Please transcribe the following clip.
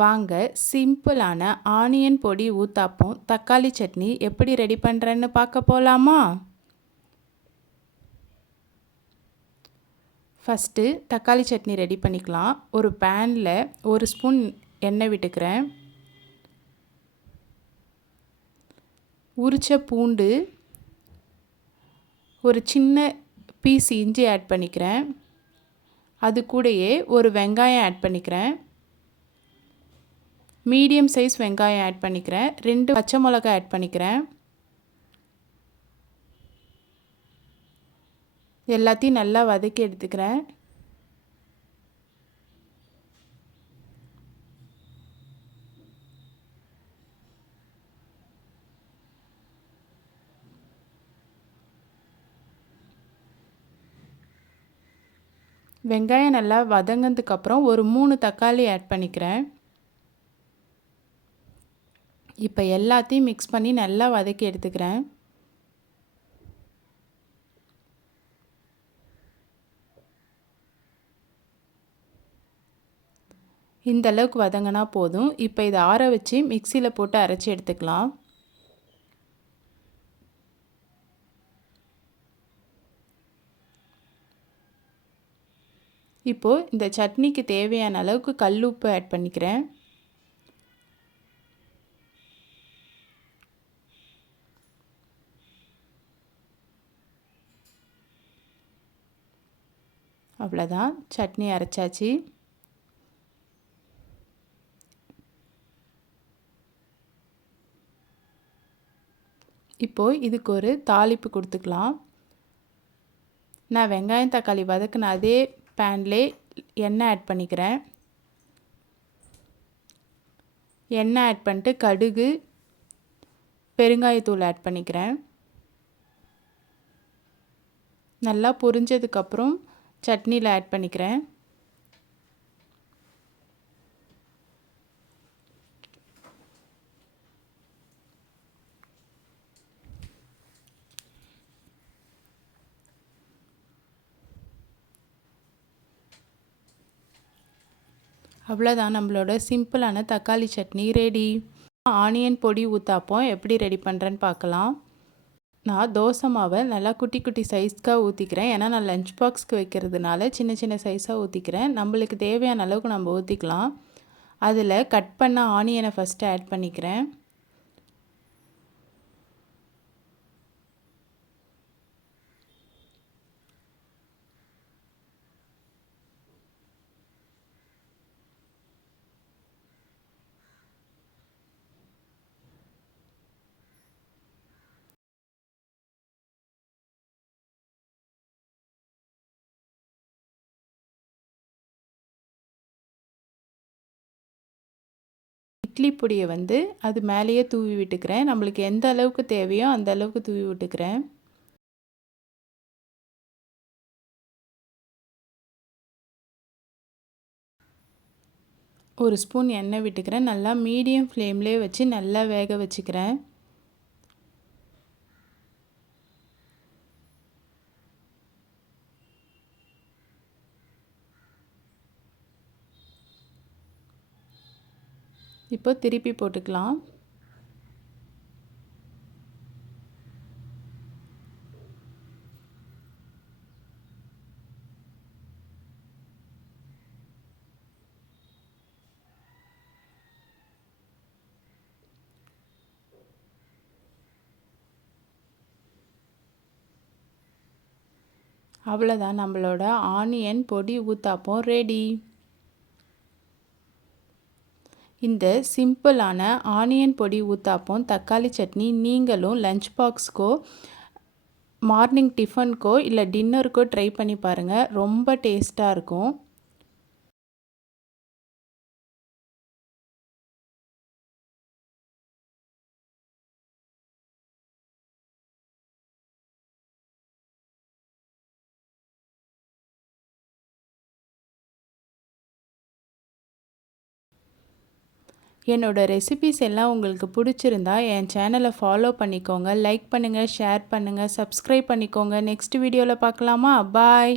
வாங்க சிம்பிளான ஆனியன் பொடி ஊத்தாப்பம் தக்காளி சட்னி எப்படி ரெடி பண்ணுறேன்னு பார்க்க போகலாமா? ஃபஸ்ட்டு தக்காளி சட்னி ரெடி பண்ணிக்கலாம். ஒரு பேனில் 1 ஸ்பூன் எண்ணெய் விட்டுக்கிறேன். உரிச்ச பூண்டு, ஒரு சின்ன பீஸ் இஞ்சி ஆட் பண்ணிக்கிறேன். அது கூடயே ஒரு வெங்காயம் ஆட் பண்ணிக்கிறேன். மீடியம் சைஸ் வெங்காயம் ஆட் பண்ணிக்கிறேன். 2 பச்சை மிளகாய் ஆட் பண்ணிக்கிறேன். எல்லாத்தையும் நல்லா வதக்கி எடுத்துக்கிறேன். வெங்காயம் நல்லா வதங்கினதுக்கப்புறம் ஒரு 3 தக்காளி ஆட் பண்ணிக்கிறேன். இப்போ எல்லாத்தையும் மிக்ஸ் பண்ணி நல்லா வதக்கி எடுத்துக்கிறேன். இந்த அளவுக்கு வதங்கினா போதும். இப்போ இதை ஆற வச்சு மிக்சியில் போட்டு அரைச்சி எடுத்துக்கலாம். இப்போது இந்த சட்னிக்கு தேவையான அளவுக்கு கல் உப்பு ஆட் பண்ணிக்கிறேன். அவ்வளோதான், சட்னி அரைச்சாச்சு. இப்போது இதுக்கு ஒரு தாளிப்பு கொடுத்துக்கலாம். நான் வெங்காயம் தக்காளி வதக்கின அதே பேன்லே எண்ணெய் ஆட் பண்ணிக்கிறேன். எண்ணெய் ஆட் பண்ணிட்டு கடுகு, பெருங்காயத்தூள் ஆட் பண்ணிக்கிறேன். நல்லா பொரிஞ்சதுக்கப்புறம் சட்னியில் ஆட் பண்ணிக்கிறேன். அவ்வளோதான், நம்மளோட சிம்பிளான தக்காளி சட்னி ரெடி. ஆனியன் பொடி ஊத்தாப்பம் எப்படி ரெடி பண்ணுறேன்னு பார்க்கலாம். நான் தோசை மாவை நல்லா குட்டி குட்டி சைஸ்க்காக ஊற்றிக்கிறேன். ஏன்னா நான் லஞ்ச் பாக்ஸ்க்கு வைக்கிறதுனால சின்ன சின்ன சைஸாக ஊற்றிக்கிறேன். நம்மளுக்கு தேவையான அளவுக்கு நம்ம ஊற்றிக்கலாம். அதில் கட் பண்ண ஆனியனை ஃபஸ்ட்டு ஆட் பண்ணிக்கிறேன். இட்லி பொடியை அது மேலேயே தூவி விட்டுக்கிறேன். நம்மளுக்கு எந்த அளவுக்கு தேவையோ அந்த அளவுக்கு தூவி விட்டுக்கிறேன். ஒரு ஸ்பூன் எண்ணெய் விட்டுக்கிறேன். நல்லா மீடியம் ஃப்ளேம்லேயே வச்சு நல்லா வேக வச்சுக்கிறேன். இப்போ திருப்பி போட்டுக்கலாம். அவ்வளோதான், நம்மளோட ஆனியன் பொடி ஊத்தாப்பம் ரெடி. இந்த சிம்பிளான ஆனியன் பொடி ஊத்தாப்பம் தக்காளி சட்னி நீங்களும் லஞ்ச் பாக்ஸ்க்கோ மார்னிங் டிஃபனுக்கோ இல்லை டின்னருக்கோ ட்ரை பண்ணி பாருங்கள். ரொம்ப டேஸ்ட்டாக இருக்கும். என்னோடய ரெசிபீஸ் எல்லாம் உங்களுக்கு பிடிச்சிருந்தா என் சேனலை ஃபாலோ பண்ணிக்கோங்க, லைக் பண்ணுங்கள், ஷேர் பண்ணுங்கள், சப்ஸ்கிரைப் பண்ணிக்கோங்க. நெக்ஸ்ட் வீடியோவில் பார்க்கலாமா? பாய்.